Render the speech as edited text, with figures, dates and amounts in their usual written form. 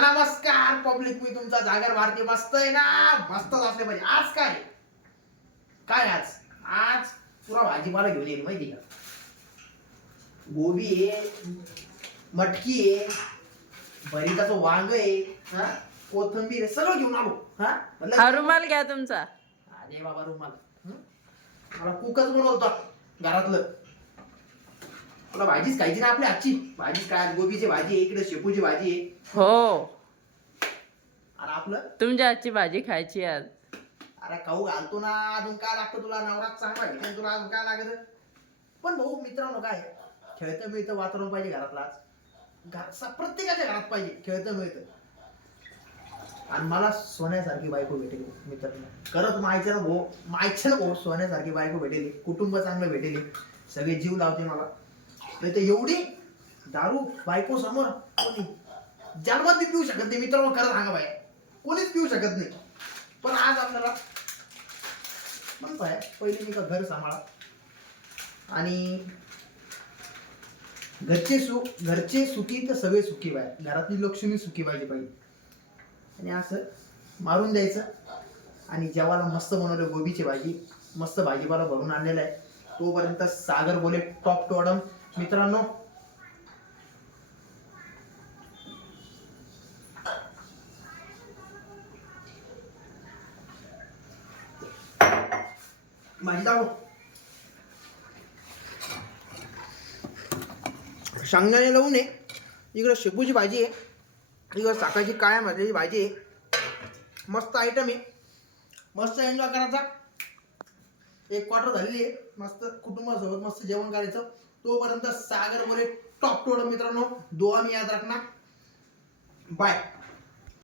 नमस्कार पब्लिक, मी तुमचा जागर भारती. मस्त आहे ना, मस्तच असले पाहिजे. आज काय काय आज आज पुरा भाजीपाला घेऊन येईल माहिती का. गोबी आहे, मटकी आहे, भरीताचं वांग आहे, हा कोथिंबीर आहे, सगळं घेऊन आलो. हा रुमाल घ्या तुमचा. अरे बाबा रुमाल, मला कुकच बनवतो घरातलं. तुला भाजीच खायची ना आपली आजची भाजी. काय गोबीची भाजी आहे, इकडे शेपूची भाजी आहे. हो, आणि आपलं तुमच्या हातची भाजी खायची आज. अरे खाऊ घालतो ना. अजून काय लागतं तुला? नवरात चांगला भेटेल तुला, अजून काय लागत? पण भाऊ मित्रांनो, काय खेळतं मिळतं वातावरण पाहिजे घरातला. प्रत्येकाच्या घरात पाहिजे खेळतं मिळतं. आणि मला सोन्यासारखी बायको भेटेल मित्रांनो. करत मायचं ना भाऊ, मायचं ना भाऊ, सोन्यासारखी बायको भेटेल, कुटुंब चांगलं भेटेल, सगळे जीव लावते मला. नाही तर एवढी दारू बायको समोर कोणी जन्मात बी पिऊ शकत नाही मित्रांनो. खरं सांगा बाय, कोणीच पिऊ शकत नाही. पण आज आपल्याला म्हणताय पहिले मी का घर सांभाळा आणि घरचे सुखी तर सगळे सुखी पाहिजे. घरातली लक्ष्मी सुखी पाहिजे. आणि असं मारून द्यायचं. आणि जेवायला मस्त बनवलं गोबीची भाजी, मस्त भाजीपाला भरून आणलेला आहे. तोपर्यंत सागर बोले टॉप टू ऑडम मित्रांनो. भाजी दाखव. शेंगदाणे लावून आहे, इकडे शेपूची भाजी आहे, इकडे साखरची काळ्या मसाल्याची भाजी आहे. मस्त आयटम आहे, मस्त एन्जॉय करायचा. 1 क्वार्टर झालेली आहे, मस्त कुटुंबासोबत मस्त जेवण करायचं. तोपर्यंत सागर बोले टॉप टू ऑडम मित्रांनो. दुआ मी याद रखना. बाय.